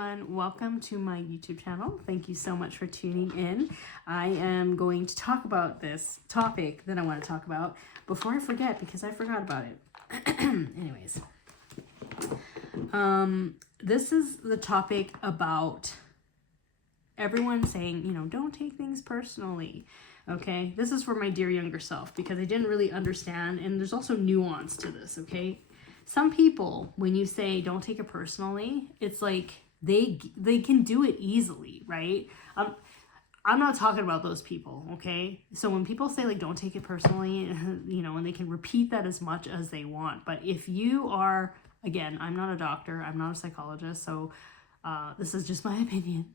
everyone. Welcome to my YouTube channel. Thank you so much for tuning in. I am going to talk about this topic that I want to talk about before I forget, because I forgot about it. Anyways, this is the topic about everyone saying, don't take things personally. Okay, this is for my dear younger self, because I didn't really understand, and there's also nuance to this. Okay, some people, when you say don't take it personally, it's like they can do it easily, right? I'm not talking about those people, okay? So when people say like don't take it personally, and they can repeat that as much as they want, but if you are, again, I'm not a doctor, I'm not a psychologist, so this is just my opinion.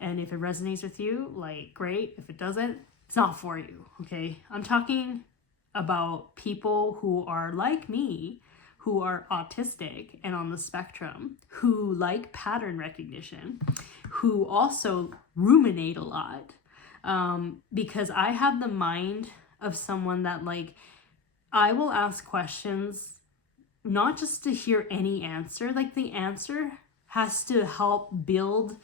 And if it resonates with you, like, great. If it doesn't, it's not for you, okay? I'm talking about people who are like me, who are autistic and on the spectrum, who like pattern recognition, who also ruminate a lot, because I have the mind of someone that, like, I will ask questions not just to hear any answer. Like, the answer has to help build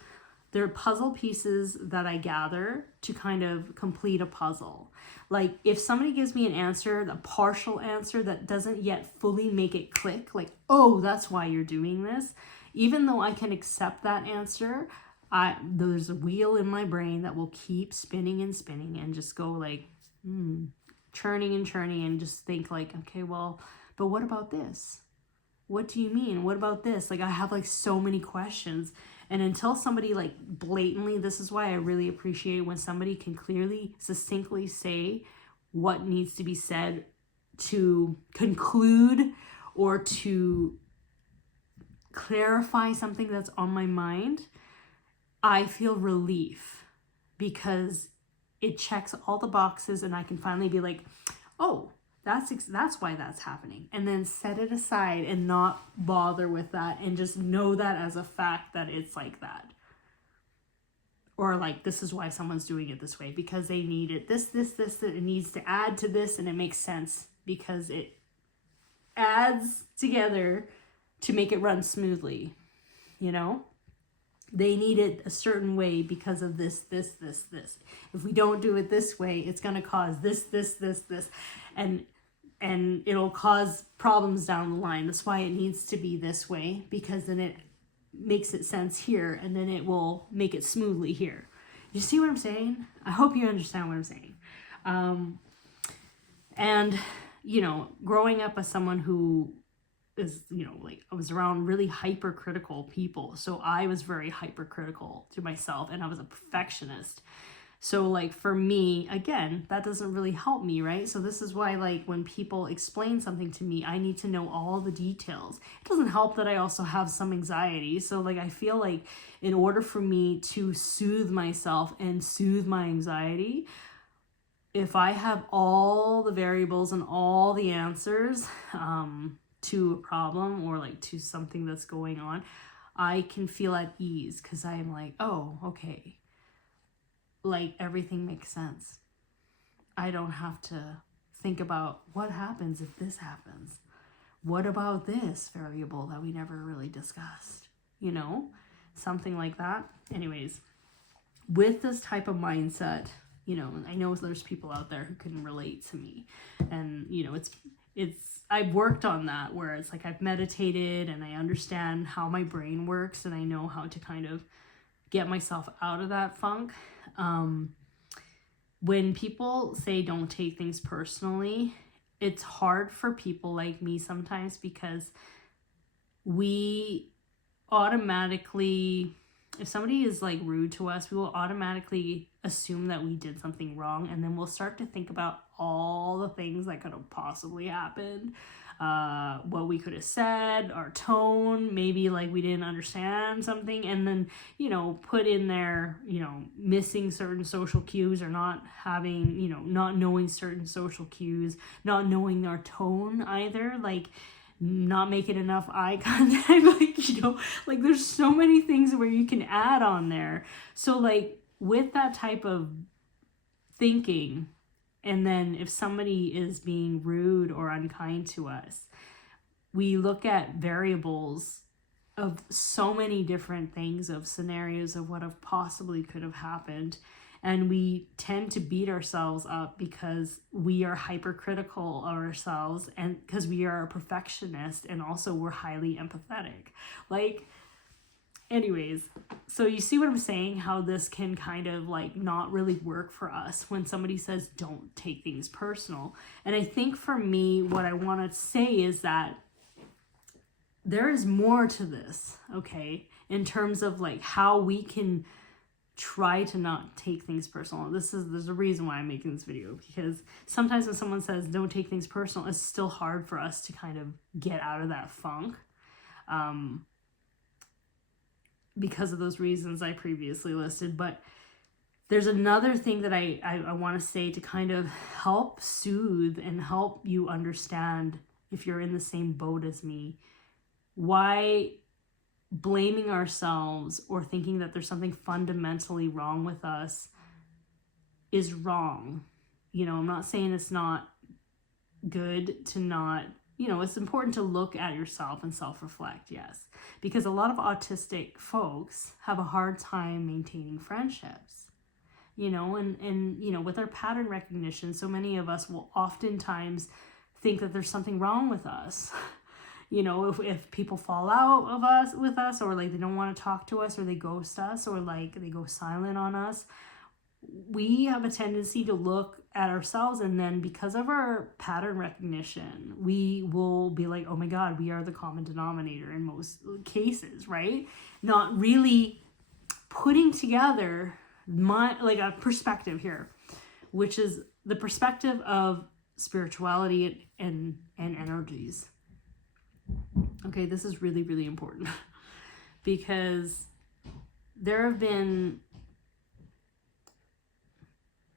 their puzzle pieces that I gather to kind of complete a puzzle. Like, if somebody gives me an answer, a partial answer that doesn't yet fully make it click, like, oh, that's why you're doing this, even though I can accept that answer, there's a wheel in my brain that will keep spinning and spinning and just go like, churning and churning, and just think like, okay, well, but what about this? What do you mean? What about this? Like, I have like so many questions. And until somebody like blatantly, this is why I really appreciate when somebody can clearly, succinctly say what needs to be said to conclude or to clarify something that's on my mind, I feel relief, because it checks all the boxes and I can finally be like, oh, that's why that's happening, and then set it aside and not bother with that, and just know that as a fact that it's like that. Or like, this is why someone's doing it this way, because they need it, this, it needs to add to this, and it makes sense because it adds together to make it run smoothly. They need it a certain way because of this. If we don't do it this way, it's going to cause this. And it'll cause problems down the line. That's why it needs to be this way, because then it makes it sense here, and then it will make it smoothly here. You see what I'm saying? I hope you understand what I'm saying. And, growing up as someone who is, like, I was around really hypercritical people. So I was very hypercritical to myself, and I was a perfectionist. So, like, for me, again, that doesn't really help me, right? So this is why, like, when people explain something to me, I need to know all the details. It doesn't help that I also have some anxiety. So, like, I feel like in order for me to soothe myself and soothe my anxiety, if I have all the variables and all the answers to a problem, or like to something that's going on, I can feel at ease, because I am like, oh, okay. Like, everything makes sense. I don't have to think about what happens if this happens. What about this variable that we never really discussed? Something like that. Anyways, with this type of mindset, I know there's people out there who can relate to me. And, I've worked on that, where it's like I've meditated and I understand how my brain works, and I know how to kind of get myself out of that funk. When people say don't take things personally, it's hard for people like me sometimes, because we automatically, if somebody is like rude to us, we will automatically assume that we did something wrong, and then we'll start to think about all the things that could have possibly happened, what we could have said, our tone, maybe like we didn't understand something, and then put in there missing certain social cues, or not having not knowing certain social cues, not knowing our tone either, like not making enough eye contact, like there's so many things where you can add on there. So like, with that type of thinking, and then if somebody is being rude or unkind to us, we look at variables of so many different things, of scenarios of what have possibly could have happened. And we tend to beat ourselves up because we are hypercritical of ourselves, and because we are a perfectionist, and also we're highly empathetic. Like, anyways, so you see what I'm saying, how this can kind of like not really work for us when somebody says don't take things personal. And I think for me, what I want to say is that there is more to this, okay, in terms of like how we can try to not take things personal. There's a reason why I'm making this video, because sometimes when someone says don't take things personal, it's still hard for us to kind of get out of that funk, because of those reasons I previously listed. But there's another thing that I want to say to kind of help soothe and help you understand, if you're in the same boat as me, why blaming ourselves or thinking that there's something fundamentally wrong with us is wrong. You know, I'm not saying it's not good to not, you know, it's important to look at yourself and self-reflect, yes. Because a lot of autistic folks have a hard time maintaining friendships, you know, and you know, with our pattern recognition, so many of us will oftentimes think that there's something wrong with us. You know, if people fall out with us, or like they don't want to talk to us, or they ghost us, or like they go silent on us, we have a tendency to look at ourselves, and then because of our pattern recognition, we will be like, oh my God, we are the common denominator in most cases, right? Not really putting together like a perspective here, which is the perspective of spirituality and energies. Okay, this is really, really important because there have been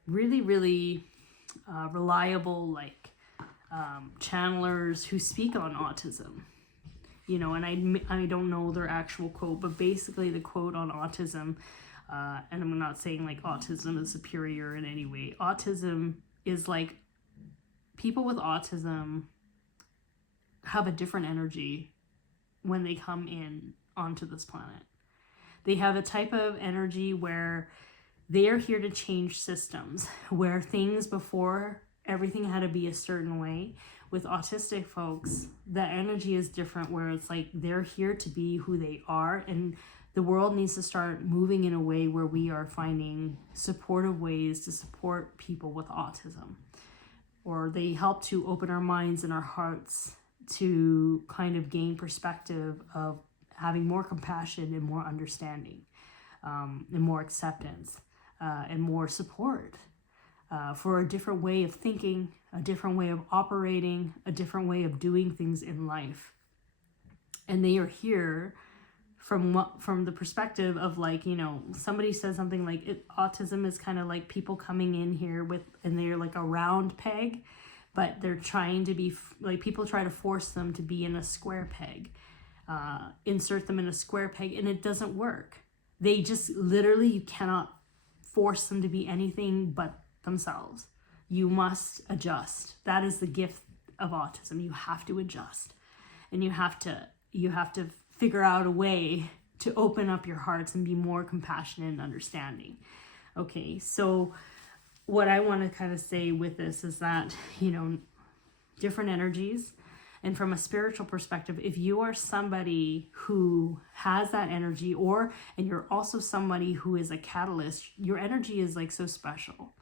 really, really reliable like channelers who speak on autism, you know, and I don't know their actual quote, but basically the quote on autism, and I'm not saying like autism is superior in any way. Autism is like, people with autism have a different energy when they come in onto this planet. They have a type of energy where they are here to change systems, where things before, everything had to be a certain way. With autistic folks, that energy is different, where it's like they're here to be who they are, and the world needs to start moving in a way where we are finding supportive ways to support people with autism. Or they help to open our minds and our hearts to kind of gain perspective of having more compassion and more understanding, and more acceptance, and more support for a different way of thinking, a different way of operating, a different way of doing things in life. And they are here from the perspective of like, you know, somebody says something like autism is kind of like people coming in here and they're like a round peg, but they're trying to be like, people try to force them to be in a square peg, insert them in a square peg, and it doesn't work. They just literally, you cannot force them to be anything but themselves. You must adjust. That is the gift of autism. You have to adjust, and you have to figure out a way to open up your hearts and be more compassionate and understanding. Okay, so what I want to kind of say with this is that, you know, different energies, and from a spiritual perspective, if you are somebody who has that energy, and you're also somebody who is a catalyst, your energy is like so special.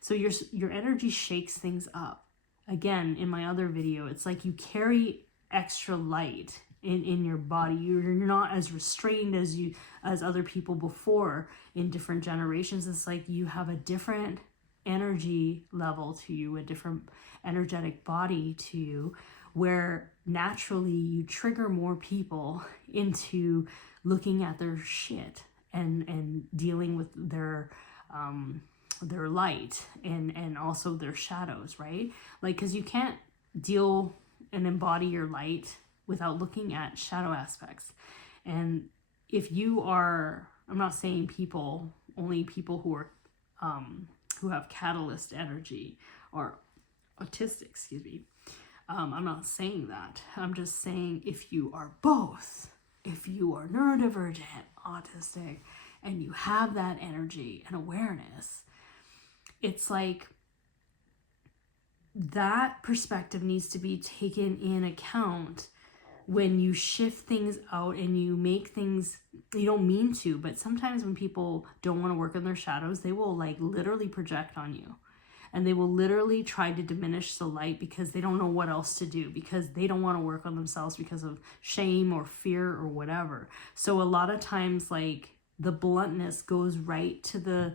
So your energy shakes things up. Again, in my other video, it's like you carry extra light in your body. You're not as restrained as other people before in different generations. It's like you have a different energy level to you, a different energetic body to you, where naturally you trigger more people into looking at their shit and dealing with their light and also their shadows, right? Like, because you can't deal and embody your light without looking at shadow aspects. And if you are, I'm not saying only people who are who have catalyst energy or autistic, excuse me. I'm not saying that. I'm just saying if you are both, if you are neurodivergent, autistic, and you have that energy and awareness, it's like that perspective needs to be taken in account when you shift things out and you make things, you don't mean to, but sometimes when people don't want to work on their shadows, they will like literally project on you. And they will literally try to diminish the light because they don't know what else to do, because they don't want to work on themselves because of shame or fear or whatever. So a lot of times, like, the bluntness goes right to the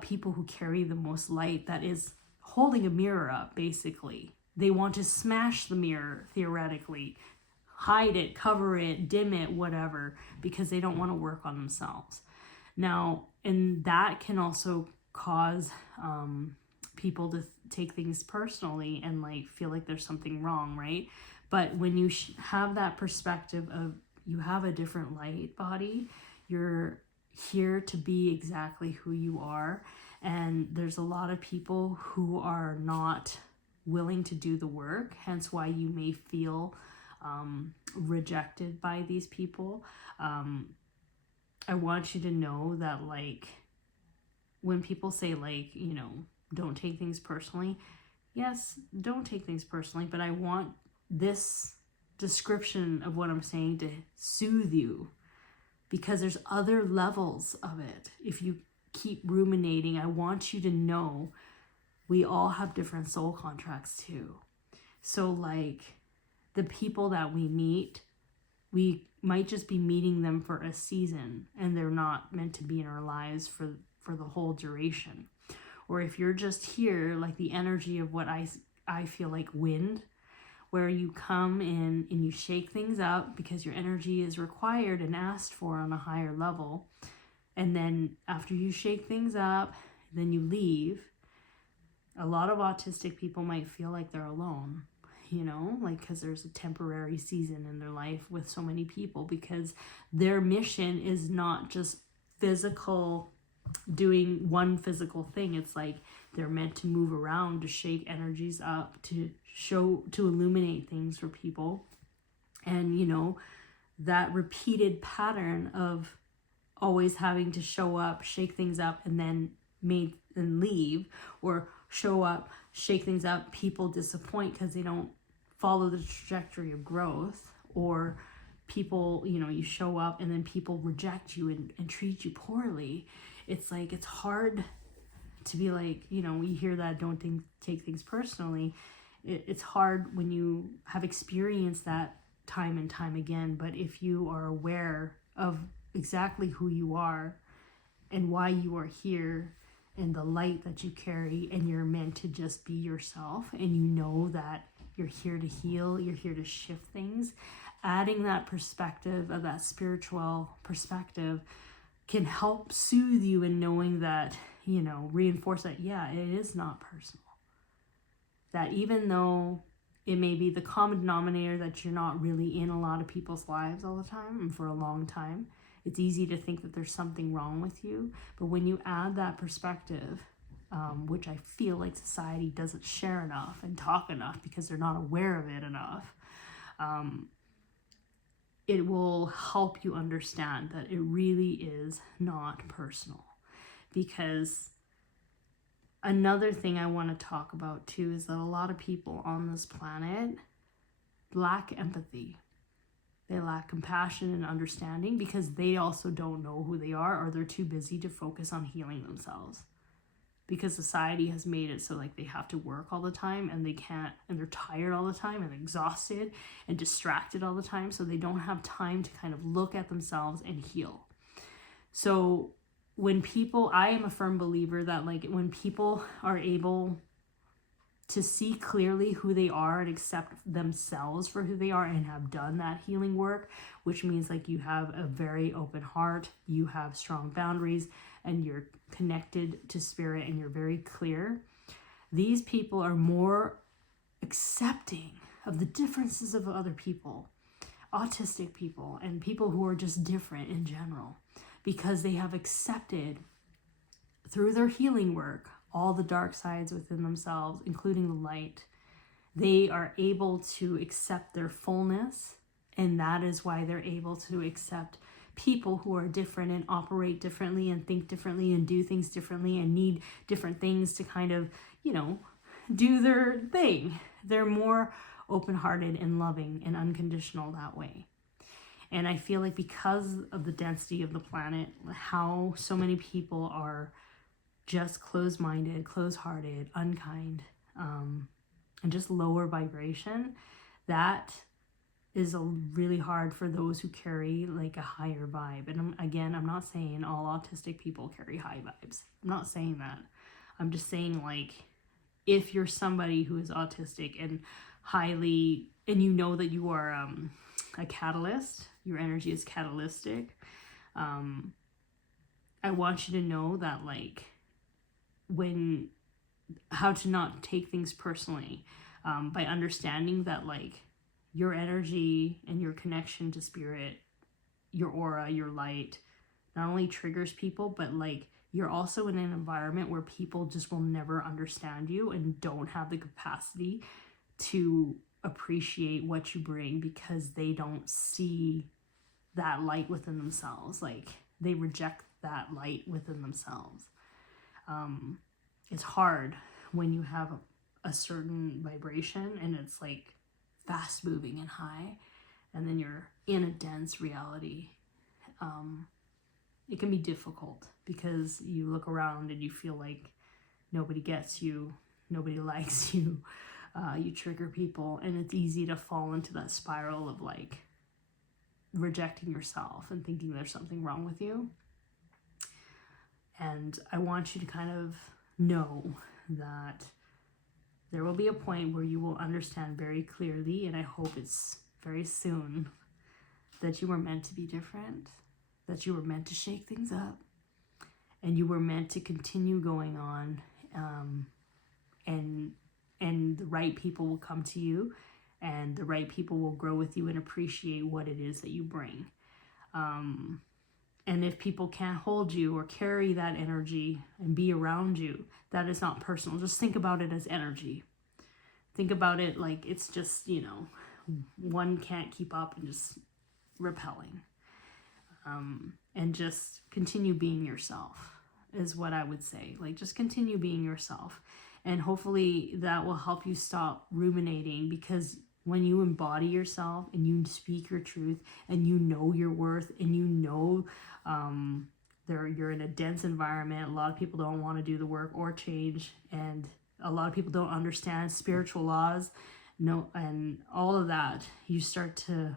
people who carry the most light, that is holding a mirror up, basically. They want to smash the mirror, theoretically, hide it, cover it, dim it, whatever, because they don't want to work on themselves. Now, and that can also cause people to take things personally and like feel like there's something wrong, right? But when you have that perspective of you have a different light body, you're here to be exactly who you are. And there's a lot of people who are not willing to do the work, hence why you may feel rejected by these people. I want you to know that, like, when people say, like, you know, don't take things personally, yes, don't take things personally, but I want this description of what I'm saying to soothe you, because there's other levels of it. If you keep ruminating, I want you to know we all have different soul contracts too. So like, the people that we meet, we might just be meeting them for a season and they're not meant to be in our lives for the whole duration. Or if you're just here, like the energy of what I feel like wind, where you come in and you shake things up because your energy is required and asked for on a higher level. And then after you shake things up, then you leave. A lot of autistic people might feel like they're alone, you know, like, because there's a temporary season in their life with so many people, because their mission is not just physical, doing one physical thing. It's like they're meant to move around, to shake energies up, to show, to illuminate things for people. And, you know, that repeated pattern of always having to show up, shake things up, and then leave, or show up, shake things up, people disappoint because they don't follow the trajectory of growth, or people, you know, you show up and then people reject you and treat you poorly. It's like, it's hard to be like, you know, we hear that don't take things personally. It's hard when you have experienced that time and time again. But if you are aware of exactly who you are and why you are here and the light that you carry, and you're meant to just be yourself, and you know that you're here to heal, you're here to shift things, adding that perspective of that spiritual perspective can help soothe you in knowing that, you know, reinforce that, yeah, it is not personal. That even though it may be the common denominator that you're not really in a lot of people's lives all the time and for a long time, it's easy to think that there's something wrong with you. But when you add that perspective, which I feel like society doesn't share enough and talk enough because they're not aware of it enough, it will help you understand that it really is not personal. Because another thing I want to talk about too is that a lot of people on this planet lack empathy. They lack compassion and understanding because they also don't know who they are, or they're too busy to focus on healing themselves. Because society has made it so like they have to work all the time, and they can't, and they're tired all the time and exhausted and distracted all the time, so they don't have time to kind of look at themselves and heal. So when people, I am a firm believer that like when people are able to see clearly who they are and accept themselves for who they are and have done that healing work, which means like you have a very open heart, you have strong boundaries, and you're connected to spirit, and you're very clear, these people are more accepting of the differences of other people, autistic people, and people who are just different in general, because they have accepted through their healing work all the dark sides within themselves, including the light. They are able to accept their fullness And that is why they're able to accept people who are different and operate differently and think differently and do things differently and need different things to kind of, you know, do their thing. They're more open-hearted and loving and unconditional that way. And I feel like because of the density of the planet, how so many people are just closed-minded, closed-hearted, unkind, and just lower vibration, that is really hard for those who carry like a higher vibe. And I'm not saying all autistic people carry high vibes. I'm not saying that. I'm just saying, like, if you're somebody who is autistic and highly, and you know that you are a catalyst, your energy is catalytic, I want you to know that, like, how to not take things personally, by understanding that, like, your energy and your connection to spirit, your aura, your light, not only triggers people, but like you're also in an environment where people just will never understand you and don't have the capacity to appreciate what you bring because they don't see that light within themselves. Like, they reject that light within themselves. It's hard when you have a certain vibration and it's like fast moving and high, and then you're in a dense reality. It can be difficult because you look around and you feel like nobody gets you, nobody likes you, you trigger people, and it's easy to fall into that spiral of like rejecting yourself and thinking there's something wrong with you. And I want you to kind of know that there will be a point where you will understand very clearly, and I hope it's very soon, that you were meant to be different, that you were meant to shake things up, and you were meant to continue going on, and the right people will come to you, and the right people will grow with you and appreciate what it is that you bring. And if people can't hold you or carry that energy and be around you, that is not personal. Just think about it as energy. Think about it like it's just, you know, one can't keep up and just repelling. And just continue being yourself is what I would say. Like, just continue being yourself. And hopefully that will help you stop ruminating, because when you embody yourself and you speak your truth and you know your worth and you know you're in a dense environment, a lot of people don't want to do the work or change, and a lot of people don't understand spiritual laws, and all of that, you start to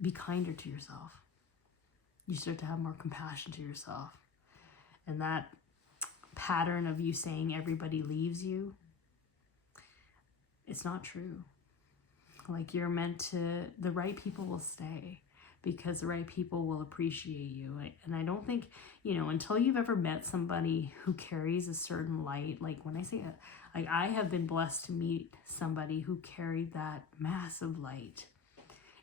be kinder to yourself. You start to have more compassion to yourself. And that pattern of you saying everybody leaves you, it's not true. Like, you're meant to, the right people will stay because the right people will appreciate you. And I don't think, you know, until you've ever met somebody who carries a certain light, like when I say it, like I have been blessed to meet somebody who carried that massive light.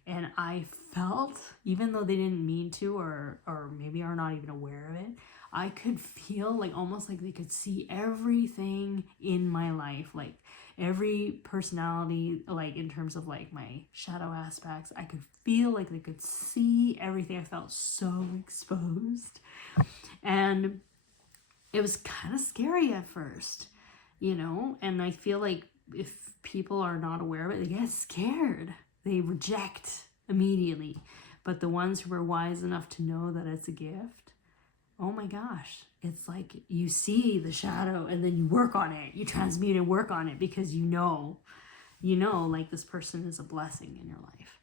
And I felt, even though they didn't mean to, or maybe are not even aware of it, I could feel like almost like they could see everything in my life, like every personality, like in terms of like my shadow aspects. I could feel like they could see everything. I felt so exposed. And it was kind of scary at first, you know? And I feel like if people are not aware of it, they get scared. They reject immediately. But the ones who are wise enough to know that it's a gift, oh my gosh, it's like you see the shadow and then you work on it. You transmute and work on it because you know, like this person is a blessing in your life.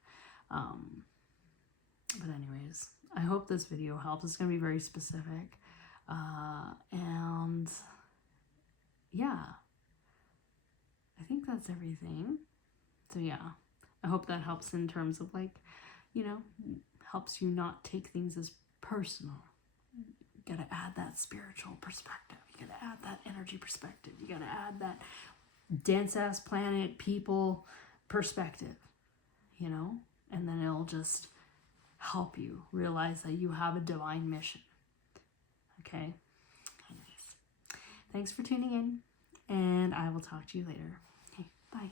But anyways, I hope this video helps. It's going to be very specific. And yeah, I think that's everything. So yeah, I hope that helps in terms of like, you know, helps you not take things as personal. You gotta add that spiritual perspective. You gotta add that energy perspective. You gotta add that dense-ass planet, people perspective, you know? And then it'll just help you realize that you have a divine mission. Okay? Anyways, thanks for tuning in, and I will talk to you later. Okay, bye.